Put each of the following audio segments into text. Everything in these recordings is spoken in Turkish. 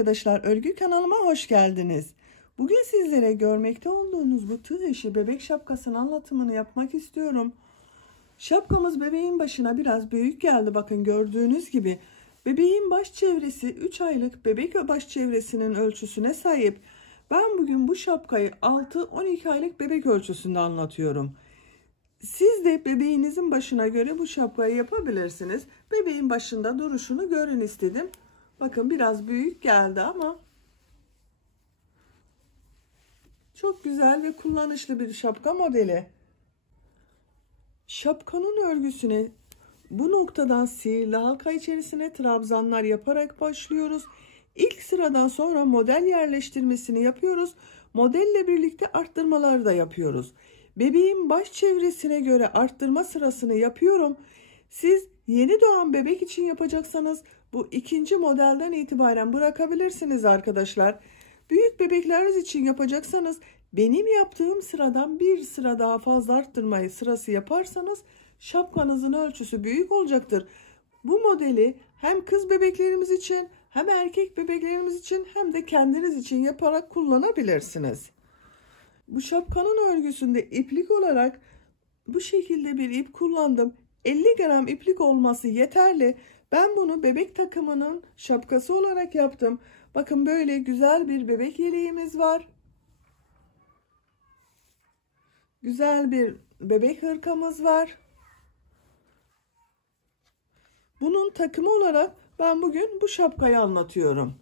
arkadaşlar, örgü kanalıma hoş geldiniz. Bugün sizlere görmekte olduğunuz bu tığ işi bebek şapkasının anlatımını yapmak istiyorum. Şapkamız bebeğin başına biraz büyük geldi, bakın gördüğünüz gibi. Bebeğin baş çevresi 3 aylık bebek baş çevresinin ölçüsüne sahip. Ben bugün bu şapkayı 6-12 aylık bebek ölçüsünde anlatıyorum. Siz de bebeğinizin başına göre bu şapkayı yapabilirsiniz. Bebeğin başında duruşunu görün istedim. Bakın biraz büyük geldi ama çok güzel ve kullanışlı bir şapka modeli. Şapkanın örgüsüne bu noktadan sihirli halka içerisine trabzanlar yaparak başlıyoruz. İlk sıradan sonra model yerleştirmesini yapıyoruz. Modelle birlikte arttırmalar da yapıyoruz. Bebeğin baş çevresine göre arttırma sırasını yapıyorum. Siz yeni doğan bebek için yapacaksanız bu ikinci modelden itibaren bırakabilirsiniz arkadaşlar. Büyük bebekleriniz için yapacaksanız benim yaptığım sıradan bir sıra daha fazla arttırmayı sırası yaparsanız şapkanızın ölçüsü büyük olacaktır. Bu modeli hem kız bebeklerimiz için hem erkek bebeklerimiz için hem de kendiniz için yaparak kullanabilirsiniz. Bu şapkanın örgüsünde iplik olarak bu şekilde bir ip kullandım. 50 gram iplik olması yeterli. Ben bunu bebek takımının şapkası olarak yaptım. Bakın böyle güzel bir bebek yeleğimiz var. Güzel bir bebek hırkamız var. Bunun takımı olarak ben bugün bu şapkayı anlatıyorum.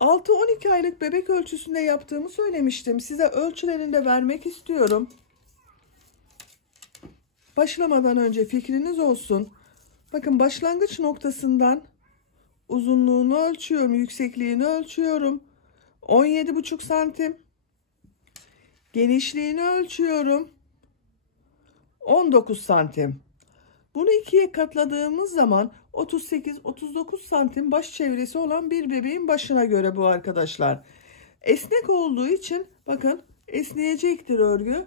6-12 aylık bebek ölçüsünde yaptığımı söylemiştim. Size ölçülerini de vermek istiyorum. Başlamadan önce fikriniz olsun. Bakın başlangıç noktasından uzunluğunu ölçüyorum, yüksekliğini ölçüyorum. 17,5 santim. Genişliğini ölçüyorum. 19 santim. Bunu ikiye katladığımız zaman 38-39 santim baş çevresi olan bir bebeğin başına göre bu arkadaşlar. Esnek olduğu için bakın esneyecektir örgü.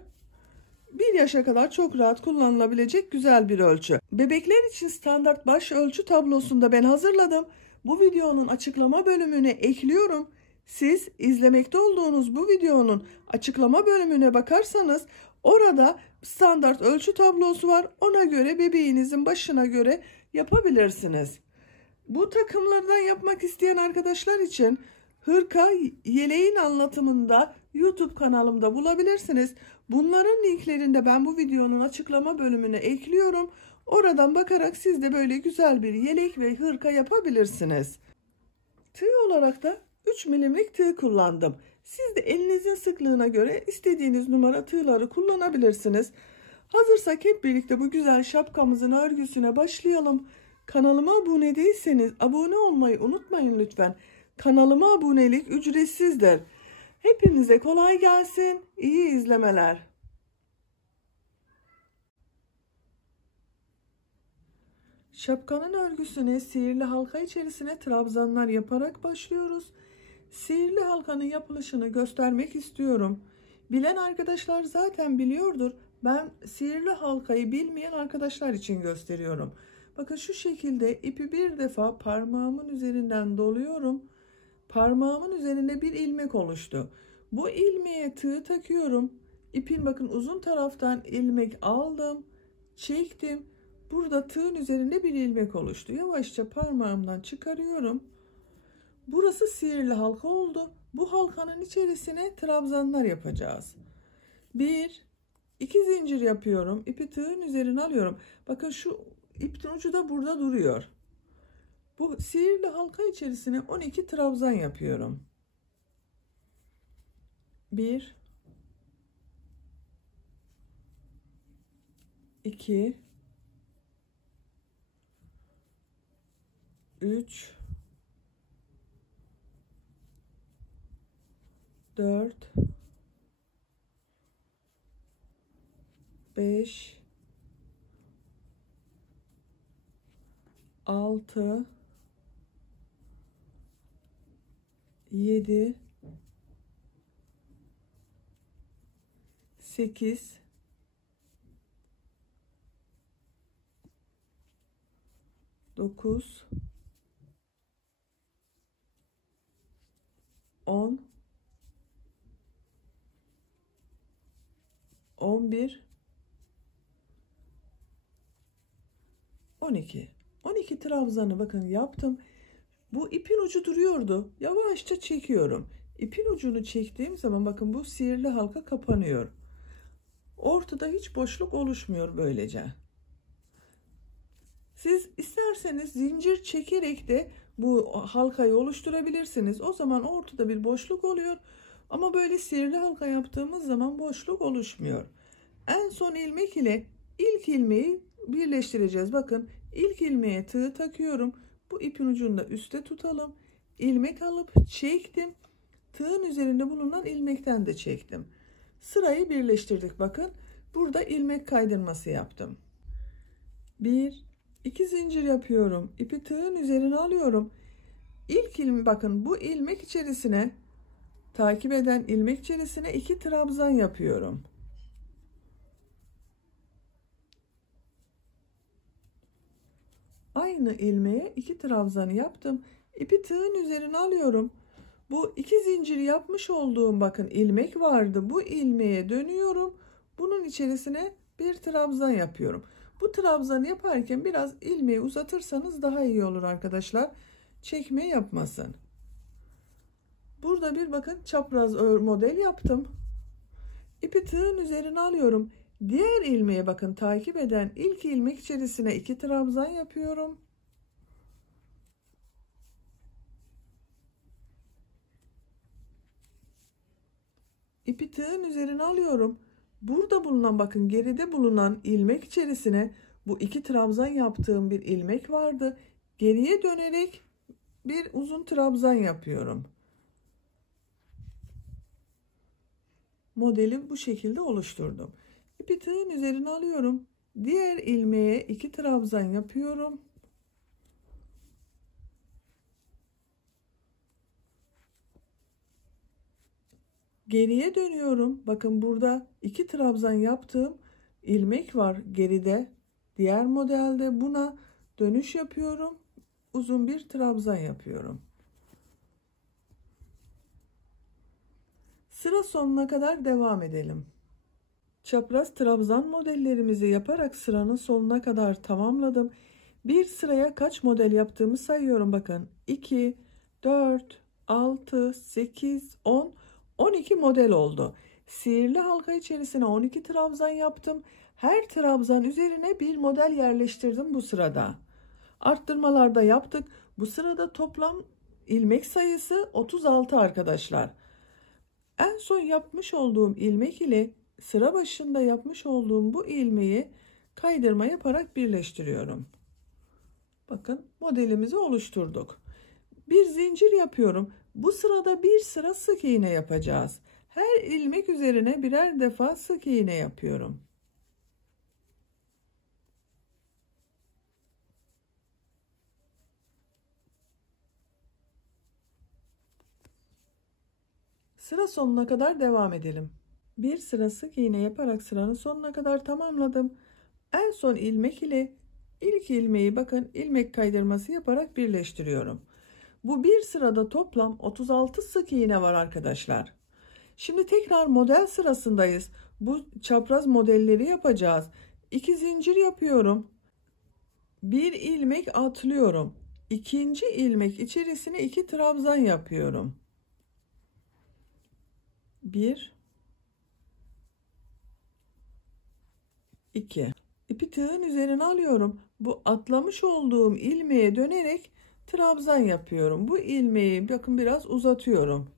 1 yaşa kadar çok rahat kullanılabilecek güzel bir ölçü. Bebekler için standart baş ölçü tablosunda ben hazırladım. Bu videonun açıklama bölümüne ekliyorum. Siz izlemekte olduğunuz bu videonun açıklama bölümüne bakarsanız orada standart ölçü tablosu var. Ona göre bebeğinizin başına göre yapabilirsiniz. Bu takımlardan yapmak isteyen arkadaşlar için hırka yeleğin anlatımında YouTube kanalımda bulabilirsiniz. Bunların linklerini de ben bu videonun açıklama bölümüne ekliyorum. Oradan bakarak siz de böyle güzel bir yelek ve hırka yapabilirsiniz. Tığ olarak da 3 milimlik tığ kullandım. Siz de elinizin sıklığına göre istediğiniz numara tığları kullanabilirsiniz. Hazırsak hep birlikte bu güzel şapkamızın örgüsüne başlayalım. Kanalıma abone değilseniz abone olmayı unutmayın lütfen. Kanalıma abonelik ücretsizdir. Hepinize kolay gelsin. İyi izlemeler. Şapkanın örgüsüne sihirli halka içerisine trabzanlar yaparak başlıyoruz. Sihirli halkanın yapılışını göstermek istiyorum. Bilen arkadaşlar zaten biliyordur. Ben sihirli halkayı bilmeyen arkadaşlar için gösteriyorum. Bakın şu şekilde ipi bir defa parmağımın üzerinden doluyorum. Parmağımın üzerinde bir ilmek oluştu. Bu ilmeğe tığ takıyorum. İpin bakın uzun taraftan ilmek aldım, çektim. Burada tığın üzerinde bir ilmek oluştu. Yavaşça parmağımdan çıkarıyorum. Burası sihirli halka oldu. Bu halkanın içerisine trabzanlar yapacağız. 1 2 zincir yapıyorum. İpi tığın üzerine alıyorum. Bakın şu ipin ucu da burada duruyor. Bu sihirli halka içerisine 12 trabzan yapıyorum. 1 2 3 4 5 6 7 8 9 11, 12. 12 trabzanı bakın yaptım. Bu ipin ucu duruyordu. Yavaşça çekiyorum. İpin ucunu çektiğim zaman bakın bu sihirli halka kapanıyor. Ortada hiç boşluk oluşmuyor böylece. Siz isterseniz zincir çekerek de bu halkayı oluşturabilirsiniz. O zaman ortada bir boşluk oluyor. Ama böyle sihirli halka yaptığımız zaman boşluk oluşmuyor. En son ilmek ile ilk ilmeği birleştireceğiz. Bakın ilk ilmeğe tığ takıyorum. Bu ipin ucunu da üstte tutalım. İlmek alıp çektim. Tığın üzerinde bulunan ilmekten de çektim. Sırayı birleştirdik bakın. Burada ilmek kaydırması yaptım. 1, 2 zincir yapıyorum. İpi tığın üzerine alıyorum. İlk ilmek bakın bu ilmek içerisine takip eden ilmek içerisine 2 trabzan yapıyorum. Aynı ilmeğe 2 trabzanı yaptım. İpi tığın üzerine alıyorum. Bu 2 zincir yapmış olduğum bakın ilmek vardı. Bu ilmeğe dönüyorum. Bunun içerisine bir trabzan yapıyorum. Bu trabzanı yaparken biraz ilmeği uzatırsanız daha iyi olur arkadaşlar. Çekme yapmasın. Burada bir bakın çapraz model yaptım. İpi tığın üzerine alıyorum. Diğer ilmeğe bakın takip eden ilk ilmek içerisine 2 trabzan yapıyorum. İpi tığın üzerine alıyorum. Burada bulunan bakın geride bulunan ilmek içerisine bu 2 trabzan yaptığım bir ilmek vardı. Geriye dönerek bir uzun trabzan yapıyorum. Modeli bu şekilde oluşturdum. İpi tığın üzerine alıyorum. Diğer ilmeğe 2 trabzan yapıyorum. Geriye dönüyorum. Bakın burada 2 trabzan yaptığım ilmek var geride. Diğer modelde buna dönüş yapıyorum. Uzun bir trabzan yapıyorum. Sıra sonuna kadar devam edelim. Çapraz trabzan modellerimizi yaparak sıranın sonuna kadar tamamladım. Bir sıraya kaç model yaptığımı sayıyorum bakın. 2, 4, 6, 8, 10, 12 model oldu. Sihirli halka içerisine 12 trabzan yaptım. Her trabzan üzerine bir model yerleştirdim bu sırada. Arttırmalarda yaptık. Bu sırada toplam ilmek sayısı 36 arkadaşlar. En son yapmış olduğum ilmek ile sıra başında yapmış olduğum bu ilmeği kaydırma yaparak birleştiriyorum. Bakın modelimizi oluşturduk. Bir zincir yapıyorum. Bu sırada bir sıra sık iğne yapacağız. Her ilmek üzerine birer defa sık iğne yapıyorum. Sıra sonuna kadar devam edelim. Bir sıra sık iğne yaparak sıranın sonuna kadar tamamladım. En son ilmek ile ilk ilmeği bakın ilmek kaydırması yaparak birleştiriyorum. Bu bir sırada toplam 36 sık iğne var arkadaşlar. Şimdi tekrar model sırasındayız. Bu çapraz modelleri yapacağız. 2 zincir yapıyorum. Bir ilmek atlıyorum. İkinci ilmek içerisine 2 trabzan yapıyorum. 1, 2. İpi tığın üzerine alıyorum. Bu atlamış olduğum ilmeğe dönerek trabzan yapıyorum. Bu ilmeği bakın biraz uzatıyorum.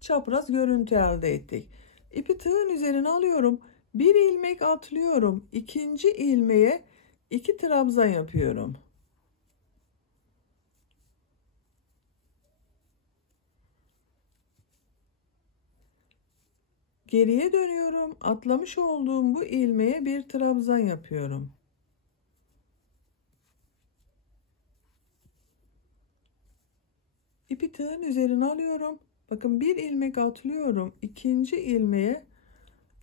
Çapraz görüntü elde ettik. İpi tığın üzerine alıyorum. Bir ilmek atlıyorum. İkinci ilmeğe 2 trabzan yapıyorum. Geriye dönüyorum. Atlamış olduğum bu ilmeğe bir trabzan yapıyorum. İpi tığın üzerine alıyorum. Bakın bir ilmek atlıyorum. İkinci ilmeğe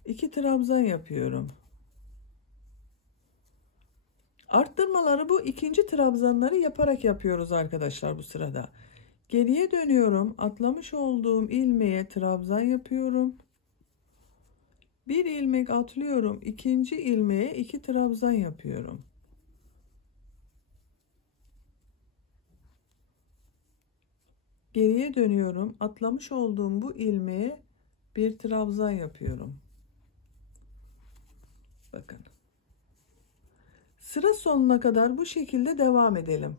2 trabzan yapıyorum. Arttırmaları bu ikinci trabzanları yaparak yapıyoruz arkadaşlar bu sırada. Geriye dönüyorum. Atlamış olduğum ilmeğe trabzan yapıyorum. Bir ilmek atlıyorum. İkinci ilmeğe 2 trabzan yapıyorum. Geriye dönüyorum. Atlamış olduğum bu ilmeğe bir trabzan yapıyorum. Bakın. Sıra sonuna kadar bu şekilde devam edelim.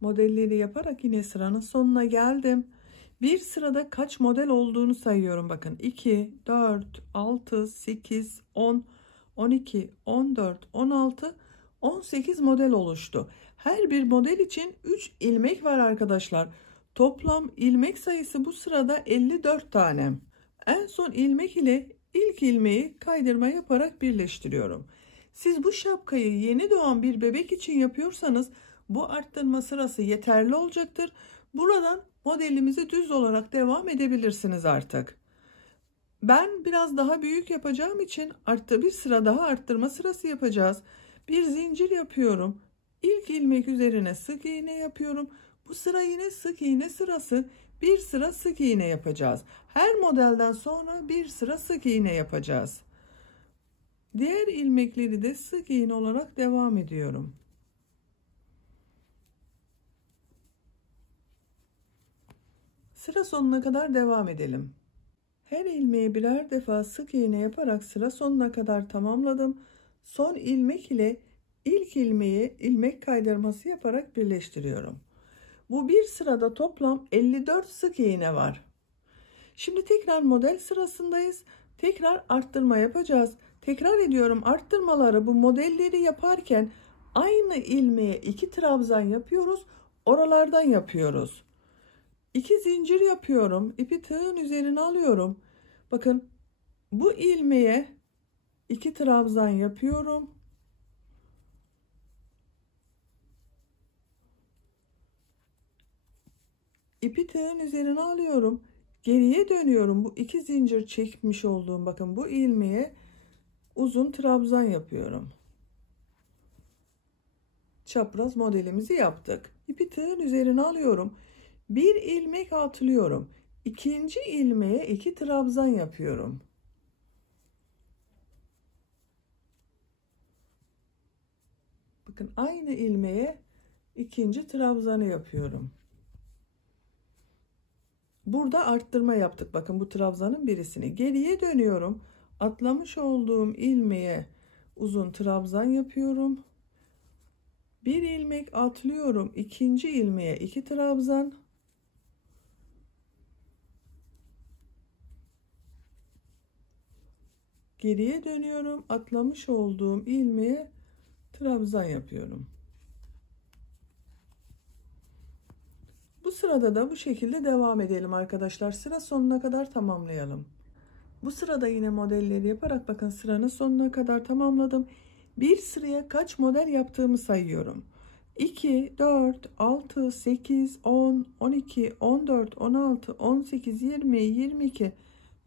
Modelleri yaparak yine sıranın sonuna geldim. Bir sırada kaç model olduğunu sayıyorum. Bakın 2, 4, 6, 8, 10, 12, 14, 16, 18 model oluştu. Her bir model için 3 ilmek var arkadaşlar. Toplam ilmek sayısı bu sırada 54 tane. En son ilmek ile ilk ilmeği kaydırma yaparak birleştiriyorum. Siz bu şapkayı yeni doğan bir bebek için yapıyorsanız bu arttırma sırası yeterli olacaktır. Buradan modelimizi düz olarak devam edebilirsiniz artık. Ben biraz daha büyük yapacağım için bir sıra daha arttırma sırası yapacağız. Bir zincir yapıyorum. İlk ilmek üzerine sık iğne yapıyorum. Bu sıra yine sık iğne sırası. Bir sıra sık iğne yapacağız. Her modelden sonra bir sıra sık iğne yapacağız. Diğer ilmekleri de sık iğne olarak devam ediyorum. Sıra sonuna kadar devam edelim. Her ilmeğe birer defa sık iğne yaparak sıra sonuna kadar tamamladım. Son ilmek ile ilk ilmeği ilmek kaydırması yaparak birleştiriyorum. Bu bir sırada toplam 54 sık iğne var. Şimdi tekrar model sırasındayız. Tekrar arttırma yapacağız. Tekrar ediyorum, arttırmaları bu modelleri yaparken aynı ilmeğe 2 trabzan yapıyoruz. Oralardan yapıyoruz. 2 zincir yapıyorum. İpi tığın üzerine alıyorum. Bakın bu ilmeğe 2 trabzan yapıyorum. İpi tığın üzerine alıyorum. Geriye dönüyorum. Bu 2 zincir çekmiş olduğum bakın bu ilmeğe uzun trabzan yapıyorum. Çapraz modelimizi yaptık. İpi tığın üzerine alıyorum. Bir ilmek atlıyorum. İkinci ilmeğe 2 trabzan yapıyorum. Bakın aynı ilmeğe ikinci trabzanı yapıyorum. Burada arttırma yaptık. Bakın bu trabzanın birisini. Geriye dönüyorum. Atlamış olduğum ilmeğe uzun trabzan yapıyorum. Bir ilmek atlıyorum. İkinci ilmeğe 2 trabzan. Geriye dönüyorum. Atlamış olduğum ilmeğe trabzan yapıyorum. Bu sırada da bu şekilde devam edelim arkadaşlar. Sıra sonuna kadar tamamlayalım. Bu sırada yine modelleri yaparak bakın sıranın sonuna kadar tamamladım. Bir sıraya kaç model yaptığımı sayıyorum. 2, 4, 6, 8, 10, 12, 14, 16, 18, 20, 22,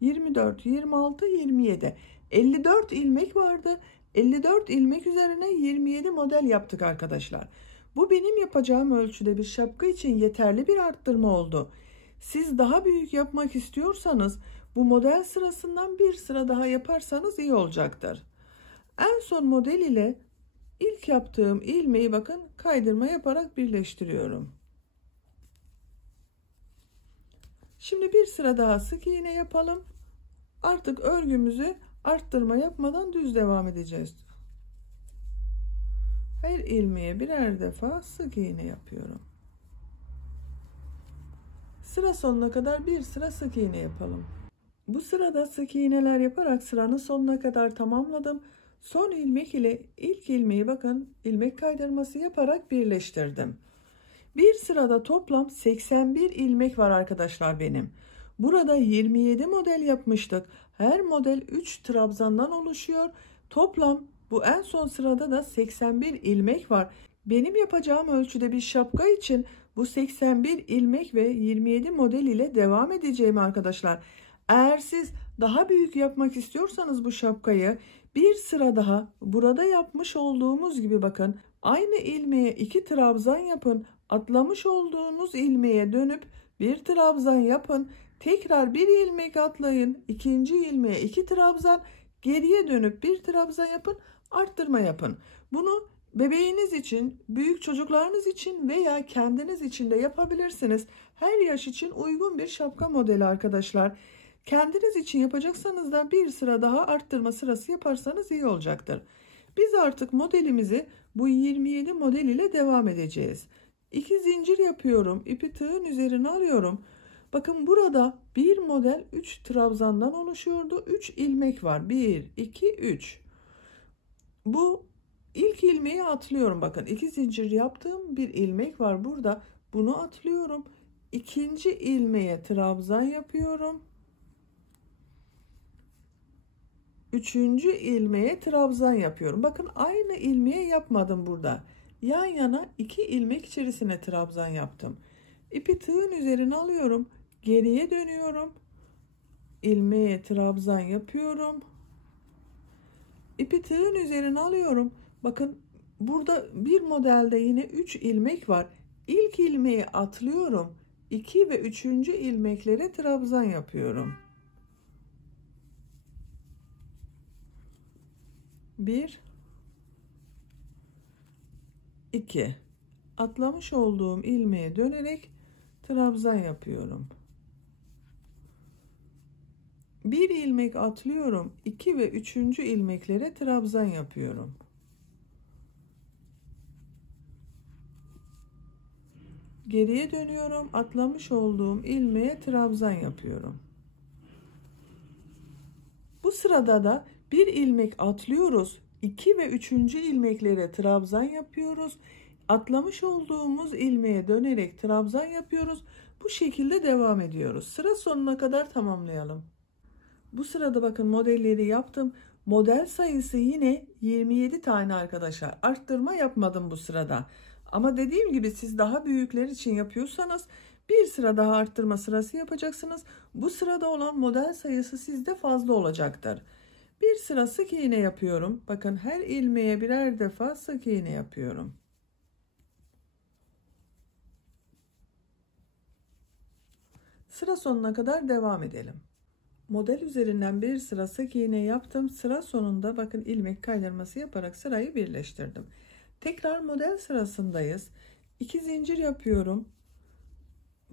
24, 26, 27. 54 ilmek vardı. 54 ilmek üzerine 27 model yaptık arkadaşlar. Bu benim yapacağım ölçüde bir şapka için yeterli bir arttırma oldu. Siz daha büyük yapmak istiyorsanız bu model sırasından bir sıra daha yaparsanız iyi olacaktır. En son model ile ilk yaptığım ilmeği bakın kaydırma yaparak birleştiriyorum. Şimdi bir sıra daha sık iğne yapalım. Artık örgümüzü arttırma yapmadan düz devam edeceğiz. Her ilmeğe birer defa sık iğne yapıyorum. Sıra sonuna kadar bir sıra sık iğne yapalım. Bu sırada sık iğneler yaparak sıranın sonuna kadar tamamladım. Son ilmek ile ilk ilmeği bakın ilmek kaydırması yaparak birleştirdim. Bir sırada toplam 81 ilmek var arkadaşlar benim. Burada 27 model yapmıştık. Her model 3 trabzandan oluşuyor. Toplam bu en son sırada da 81 ilmek var. Benim yapacağım ölçüde bir şapka için bu 81 ilmek ve 27 model ile devam edeceğim arkadaşlar. Eğer siz daha büyük yapmak istiyorsanız bu şapkayı bir sıra daha burada yapmış olduğumuz gibi bakın aynı ilmeğe 2 trabzan yapın. Atlamış olduğunuz ilmeğe dönüp bir trabzan yapın. Tekrar bir ilmek atlayın. İkinci ilmeğe 2 trabzan. Geriye dönüp bir trabzan yapın, arttırma yapın. Bunu bebeğiniz için, büyük çocuklarınız için veya kendiniz için de yapabilirsiniz. Her yaş için uygun bir şapka modeli arkadaşlar. Kendiniz için yapacaksanız da bir sıra daha arttırma sırası yaparsanız iyi olacaktır. Biz artık modelimizi bu 27 model ile devam edeceğiz. 2 zincir yapıyorum. İpi tığın üzerine alıyorum. Bakın burada bir model 3 trabzandan oluşuyordu. 3 ilmek var. 1, 2, 3. Bu ilk ilmeği atlıyorum. Bakın 2 zincir yaptığım bir ilmek var burada. Bunu atlıyorum. İkinci ilmeğe trabzan yapıyorum. Üçüncü ilmeğe trabzan yapıyorum. Bakın aynı ilmeğe yapmadım burada. Yan yana 2 ilmek içerisine trabzan yaptım. İpi tığın üzerine alıyorum. Geriye dönüyorum. İlmeğe trabzan yapıyorum. İpi tığın üzerine alıyorum. Bakın burada bir modelde yine 3 ilmek var. İlk ilmeği atlıyorum. 2 ve 3. ilmeklere trabzan yapıyorum. 1, 2. Atlamış olduğum ilmeğe dönerek trabzan yapıyorum. Bir ilmek atlıyorum. 2 ve 3. ilmeklere trabzan yapıyorum. Geriye dönüyorum. Atlamış olduğum ilmeğe trabzan yapıyorum. Bu sırada da bir ilmek atlıyoruz. 2 ve 3. ilmeklere trabzan yapıyoruz. Atlamış olduğumuz ilmeğe dönerek trabzan yapıyoruz. Bu şekilde devam ediyoruz. Sıra sonuna kadar tamamlayalım. Bu sırada bakın modelleri yaptım. Model sayısı yine 27 tane arkadaşlar. Arttırma yapmadım bu sırada. Ama dediğim gibi siz daha büyükler için yapıyorsanız bir sıra daha arttırma sırası yapacaksınız. Bu sırada olan model sayısı sizde fazla olacaktır. Bir sıra sık iğne yapıyorum. Bakın her ilmeğe birer defa sık iğne yapıyorum. Sıra sonuna kadar devam edelim. Model üzerinden bir sıra sık iğne yaptım. Sıra sonunda bakın ilmek kaydırması yaparak sırayı birleştirdim. Tekrar model sırasındayız. 2 zincir yapıyorum.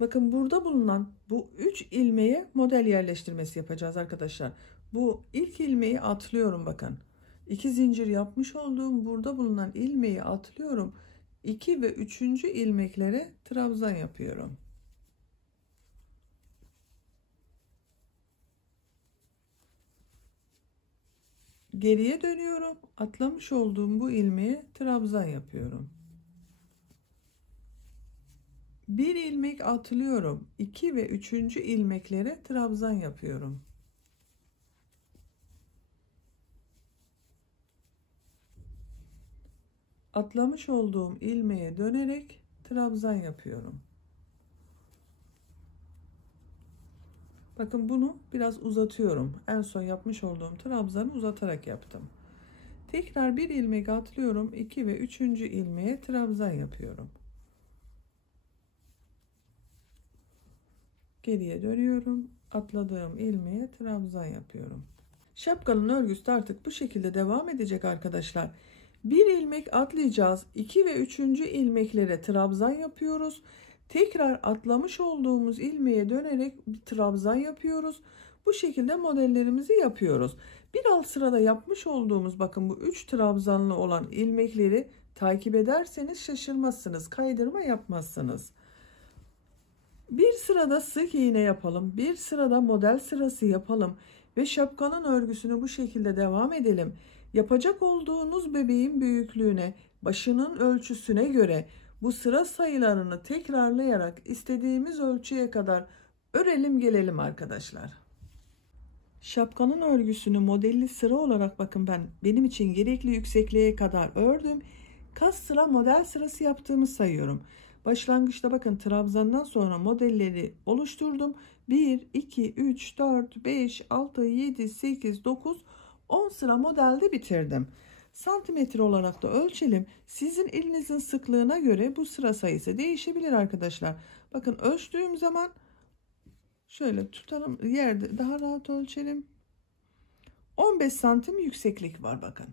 Bakın burada bulunan bu 3 ilmeğe model yerleştirmesi yapacağız arkadaşlar. Bu ilk ilmeği atlıyorum bakın. 2 zincir yapmış olduğum burada bulunan ilmeği atlıyorum. 2 ve 3. ilmeklere trabzan yapıyorum. Geriye dönüyorum. Atlamış olduğum bu ilmeğe trabzan yapıyorum. Bir ilmek atlıyorum. 2 ve 3. ilmeklere trabzan yapıyorum. Atlamış olduğum ilmeğe dönerek trabzan yapıyorum. Bakın bunu biraz uzatıyorum. En son yapmış olduğum trabzanı uzatarak yaptım. Tekrar bir ilmek atlıyorum. 2 ve 3. ilmeğe trabzan yapıyorum. Geriye dönüyorum. Atladığım ilmeğe trabzan yapıyorum. Şapkanın örgüsü artık bu şekilde devam edecek arkadaşlar. Bir ilmek atlayacağız. 2 ve 3. ilmeklere trabzan yapıyoruz. Tekrar atlamış olduğumuz ilmeğe dönerek bir trabzan yapıyoruz. Bu şekilde modellerimizi yapıyoruz. Bir alt sırada yapmış olduğumuz bakın bu 3 trabzanlı olan ilmekleri takip ederseniz şaşırmazsınız. Kaydırma yapmazsınız. Bir sırada sık iğne yapalım. Bir sırada model sırası yapalım. Ve şapkanın örgüsünü bu şekilde devam edelim. Yapacak olduğunuz bebeğin büyüklüğüne, başının ölçüsüne göre bu sıra sayılarını tekrarlayarak istediğimiz ölçüye kadar örelim gelelim arkadaşlar. Şapkanın örgüsünü modelli sıra olarak bakın benim için gerekli yüksekliğe kadar ördüm. Kaç sıra model sırası yaptığımı sayıyorum. Başlangıçta bakın trabzandan sonra modelleri oluşturdum. 1, 2, 3, 4, 5, 6, 7, 8, 9, 10 sıra modelde bitirdim. Santimetre olarak da ölçelim. Sizin elinizin sıklığına göre bu sıra sayısı değişebilir arkadaşlar. Bakın ölçtüğüm zaman şöyle tutalım, yerde daha rahat ölçelim. 15 santim yükseklik var bakın.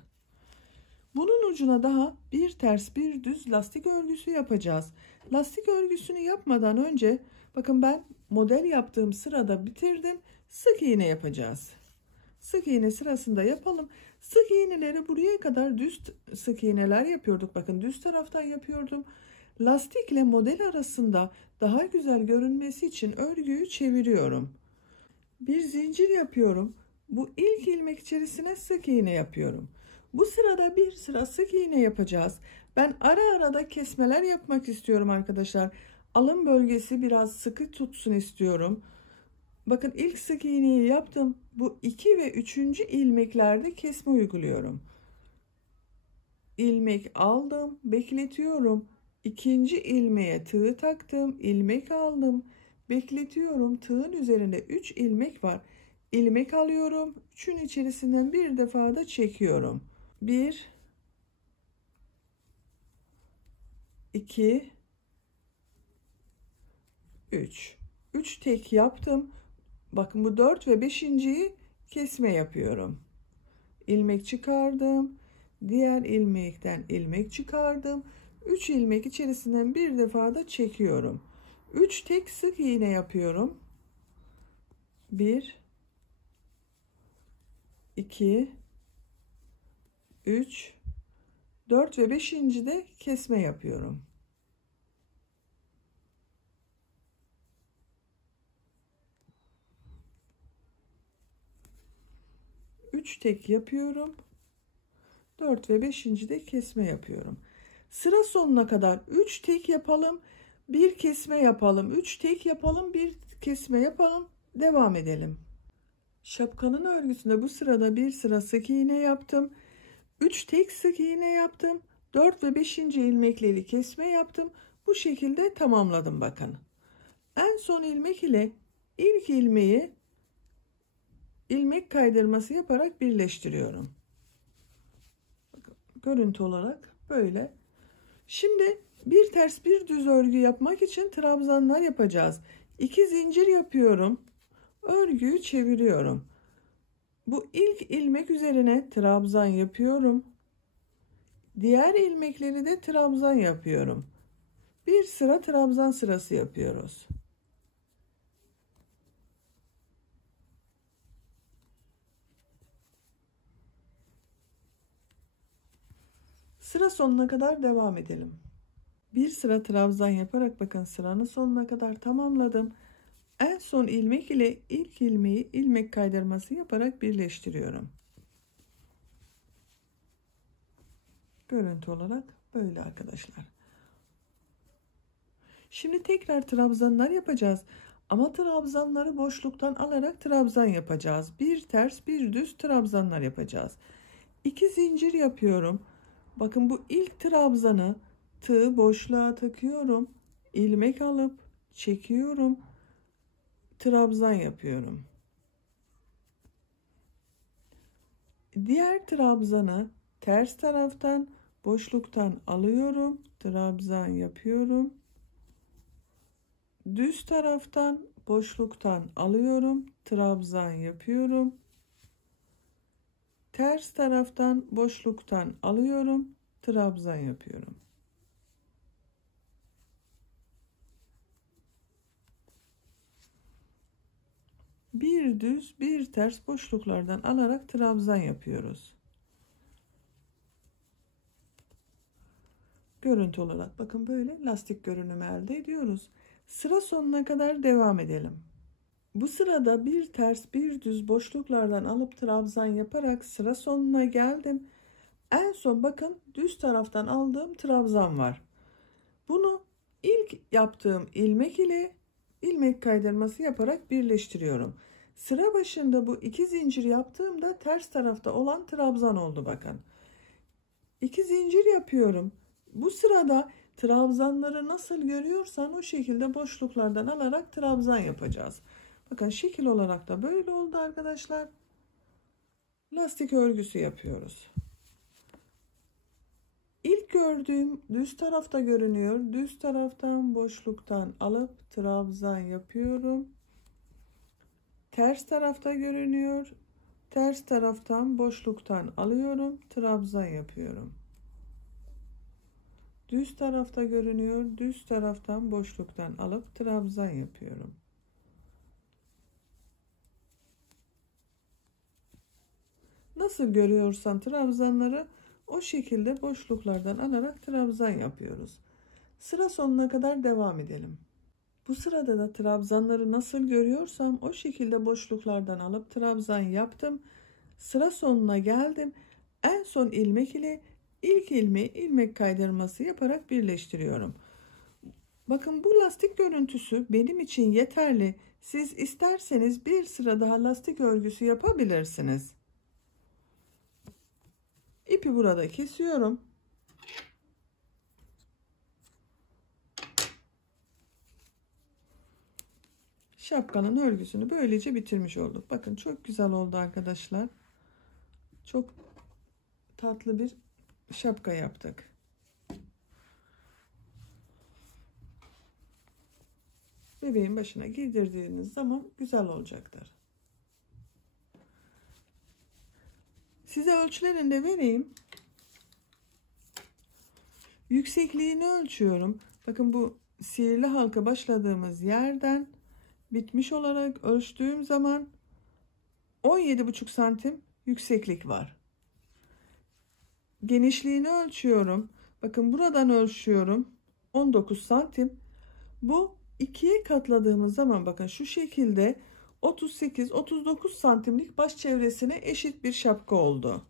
Bunun ucuna daha bir ters bir düz lastik örgüsü yapacağız. Lastik örgüsünü yapmadan önce bakın ben model yaptığım sırada bitirdim. Sık iğne yapacağız. Sık iğne sırasında yapalım. Sık iğneleri buraya kadar düz sık iğneler yapıyorduk. Bakın düz taraftan yapıyordum. Lastikle model arasında daha güzel görünmesi için örgüyü çeviriyorum. Bir zincir yapıyorum. Bu ilk ilmek içerisine sık iğne yapıyorum. Bu sırada bir sıra sık iğne yapacağız. Ben ara ara da kesmeler yapmak istiyorum arkadaşlar. Alın bölgesi biraz sıkı tutsun istiyorum. Bakın ilk sık iğneyi yaptım. Bu 2 ve 3. ilmeklerde kesme uyguluyorum. İlmek aldım, bekletiyorum. İkinci ilmeğe tığ taktım, ilmek aldım, bekletiyorum. Tığın üzerinde 3 ilmek var. İlmek alıyorum. 3'ün içerisinden bir defa da çekiyorum. 1 2 3 3 tek yaptım. Bakın bu 4 ve 5.'yi kesme yapıyorum. İlmek çıkardım. Diğer ilmekten ilmek çıkardım. 3 ilmek içerisinden bir defa da çekiyorum. 3 tek sık iğne yapıyorum. 1 2 3 4 ve 5. de kesme yapıyorum. Üç tek yapıyorum. 4 ve 5. de kesme yapıyorum. Sıra sonuna kadar 3 tek yapalım, bir kesme yapalım, 3 tek yapalım, bir kesme yapalım, devam edelim. Şapkanın örgüsünde bu sırada bir sıra sık iğne yaptım. 3 tek sık iğne yaptım. 4 ve 5. ilmekleri kesme yaptım. Bu şekilde tamamladım bakın. En son ilmek ile ilk ilmeği ilmek kaydırması yaparak birleştiriyorum. Bakın, görüntü olarak böyle. Şimdi bir ters bir düz örgü yapmak için trabzanlar yapacağız. 2 zincir yapıyorum. Örgüyü çeviriyorum. Bu ilk ilmek üzerine trabzan yapıyorum. Diğer ilmekleri de trabzan yapıyorum. Bir sıra trabzan sırası yapıyoruz. Sıra sonuna kadar devam edelim. Bir sıra trabzan yaparak bakın sıranın sonuna kadar tamamladım. En son ilmek ile ilk ilmeği ilmek kaydırması yaparak birleştiriyorum. Görüntü olarak böyle arkadaşlar. Şimdi tekrar trabzanlar yapacağız. Ama trabzanları boşluktan alarak trabzan yapacağız. Bir ters bir düz trabzanlar yapacağız. 2 zincir yapıyorum. Bakın bu ilk trabzanı tığ boşluğa takıyorum. İlmek alıp çekiyorum. Trabzan yapıyorum. Diğer trabzanı ters taraftan boşluktan alıyorum. Trabzan yapıyorum. Düz taraftan boşluktan alıyorum. Trabzan yapıyorum. Ters taraftan boşluktan alıyorum. Trabzan yapıyorum. Bir düz bir ters boşluklardan alarak trabzan yapıyoruz. Görüntü olarak bakın böyle lastik görünümü elde ediyoruz. Sıra sonuna kadar devam edelim. Bu sırada bir ters bir düz boşluklardan alıp trabzan yaparak sıra sonuna geldim. En son bakın düz taraftan aldığım trabzan var. Bunu ilk yaptığım ilmek ile ilmek kaydırması yaparak birleştiriyorum. Sıra başında bu 2 zincir yaptığımda ters tarafta olan trabzan oldu bakın. 2 zincir yapıyorum. Bu sırada trabzanları nasıl görüyorsan o şekilde boşluklardan alarak trabzan yapacağız. Bakın şekil olarak da böyle oldu arkadaşlar. Lastik örgüsü yapıyoruz. İlk gördüğüm düz tarafta görünüyor. Düz taraftan boşluktan alıp trabzan yapıyorum. Ters tarafta görünüyor. Ters taraftan boşluktan alıyorum, trabzan yapıyorum. Düz tarafta görünüyor, düz taraftan boşluktan alıp trabzan yapıyorum. Nasıl görüyorsan trabzanları o şekilde boşluklardan alarak trabzan yapıyoruz. Sıra sonuna kadar devam edelim. Bu sırada da trabzanları nasıl görüyorsam o şekilde boşluklardan alıp trabzan yaptım. Sıra sonuna geldim. En son ilmek ile ilk ilmeği ilmek kaydırması yaparak birleştiriyorum. Bakın bu lastik görüntüsü benim için yeterli. Siz isterseniz bir sıra daha lastik örgüsü yapabilirsiniz. İpi burada kesiyorum. Şapkanın örgüsünü böylece bitirmiş olduk. Bakın çok güzel oldu arkadaşlar. Çok tatlı bir şapka yaptık. Bebeğin başına giydirdiğiniz zaman güzel olacaktır. Size ölçülerini de vereyim. Yüksekliğini ölçüyorum. Bakın bu sihirli halka başladığımız yerden bitmiş olarak ölçtüğüm zaman 17,5 santim yükseklik var. Genişliğini ölçüyorum. Bakın buradan ölçüyorum. 19 santim. Bu ikiye katladığımız zaman bakın şu şekilde 38-39 santimlik baş çevresine eşit bir şapka oldu.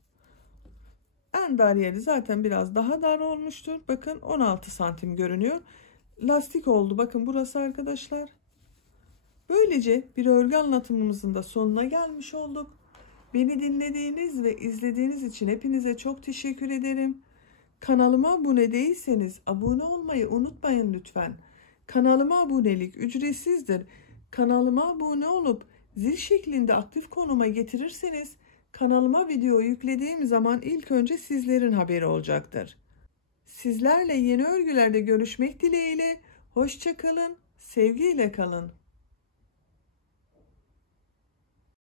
En dar yeri zaten biraz daha dar olmuştur. Bakın 16 santim görünüyor. Lastik oldu. Bakın burası arkadaşlar. Böylece bir örgü anlatımımızın da sonuna gelmiş olduk. Beni dinlediğiniz ve izlediğiniz için hepinize çok teşekkür ederim. Kanalıma abone değilseniz abone olmayı unutmayın lütfen. Kanalıma abonelik ücretsizdir. Kanalıma abone olup zil şeklinde aktif konuma getirirseniz kanalıma video yüklediğim zaman ilk önce sizlerin haberi olacaktır. Sizlerle yeni örgülerde görüşmek dileğiyle. Hoşça kalın, sevgiyle kalın.